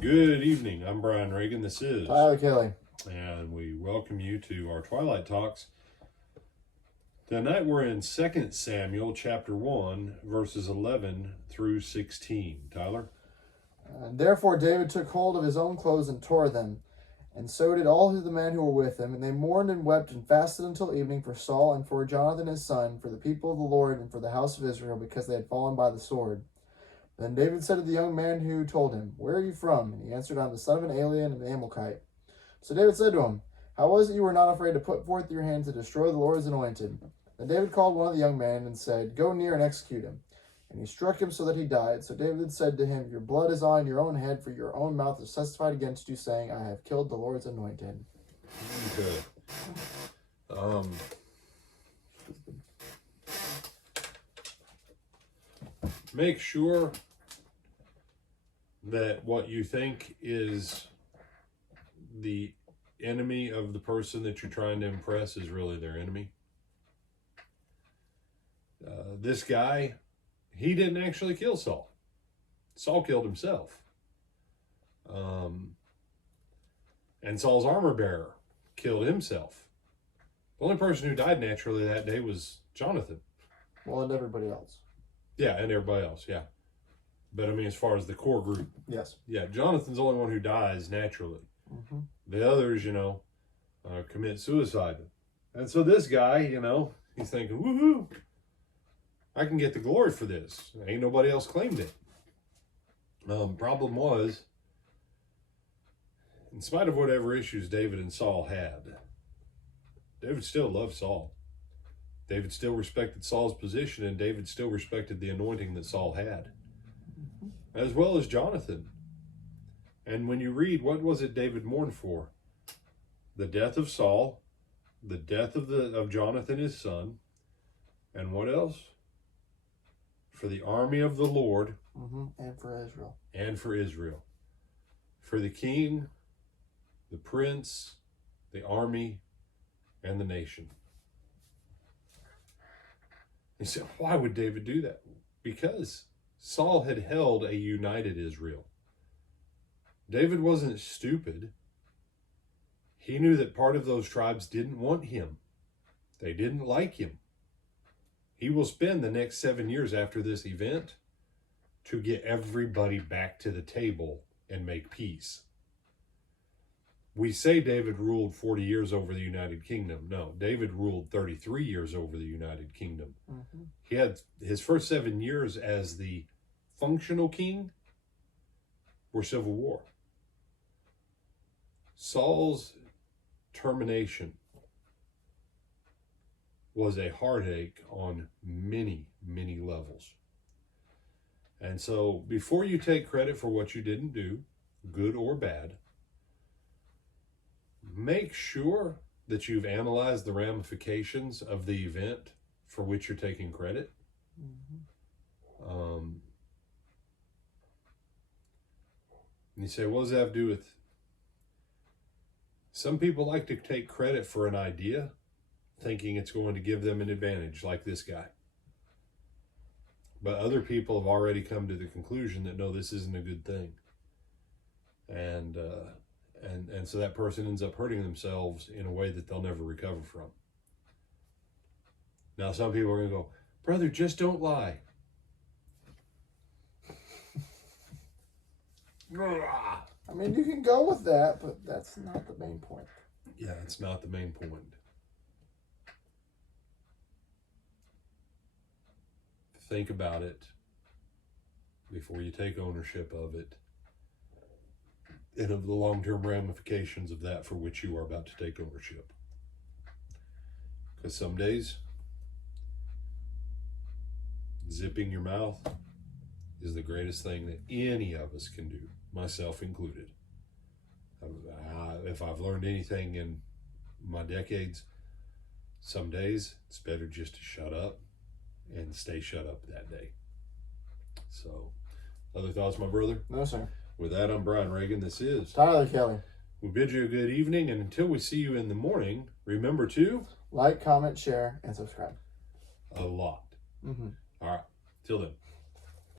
Good evening. I'm Brian Reagan. This is Tyler Kelly. And we welcome you to our Twilight Talks. Tonight we're in 2 Samuel chapter 1, verses 11 through 16. Tyler? Therefore David took hold of his own clothes and tore them, and so did all the men who were with him. And they mourned and wept and fasted until evening for Saul and for Jonathan his son, for the people of the Lord and for the house of Israel, because they had fallen by the sword. Then David said to the young man who told him, "Where are you from?" And he answered, "I am the son of an alien and an Amalekite." So David said to him, "How was it you were not afraid to put forth your hand to destroy the Lord's anointed?" Then David called one of the young men and said, "Go near and execute him." And he struck him so that he died. So David said to him, "Your blood is on your own head, for your own mouth has testified against you, saying, I have killed the Lord's anointed." Okay. Make sure that what you think is the enemy of the person that you're trying to impress is really their enemy. This guy, he didn't actually kill Saul. Saul killed himself. And Saul's armor bearer killed himself. The only person who died naturally that day was Jonathan. Well, and everybody else. Yeah, and everybody else, yeah. But I mean, as far as the core group. Yes. Yeah, Jonathan's the only one who dies naturally. Mm-hmm. The others, commit suicide. And so this guy, he's thinking, woohoo, I can get the glory for this. Ain't nobody else claimed it. Problem was, in spite of whatever issues David and Saul had, David still loved Saul. David still respected Saul's position, and David still respected the anointing that Saul had, as well as Jonathan. And when you read, what was it David mourned for? The death of Saul, the death of Jonathan his son, and what else? For the army of the Lord. And for Israel. And for Israel. For the king, the prince, the army, and the nation. He said, why would David do that? Because Saul had held a united Israel. David wasn't stupid. He knew that part of those tribes didn't want him. They didn't like him. He will spend the next 7 years after this event to get everybody back to the table and make peace. We say David ruled 40 years over the United Kingdom. No, David ruled 33 years over the United Kingdom. Mm-hmm. He had his first 7 years as the functional king were civil war. Saul's termination was a heartache on many, many levels. And so before you take credit for what you didn't do, good or bad, make sure that you've analyzed the ramifications of the event for which you're taking credit. And you say, what does that have to do with? Some people like to take credit for an idea, thinking it's going to give them an advantage, like this guy. But other people have already come to the conclusion that, no, this isn't a good thing. And so that person ends up hurting themselves in a way that they'll never recover from. Now, some people are going to go, brother, just don't lie. I mean, you can go with that, but that's not the main point. Yeah, it's not the main point. Think about it before you take ownership of it and of the long-term ramifications of that for which you are about to take ownership. Because some days, zipping your mouth is the greatest thing that any of us can do, myself included. If I've learned anything in my decades, some days it's better just to shut up and stay shut up that day. So, other thoughts, my brother? No, sir. With that, I'm Brian Reagan. This is Tyler Kelly. We bid you a good evening, and until we see you in the morning, remember to like, comment, share, and subscribe. a lot. Mm-hmm. All right. Till then.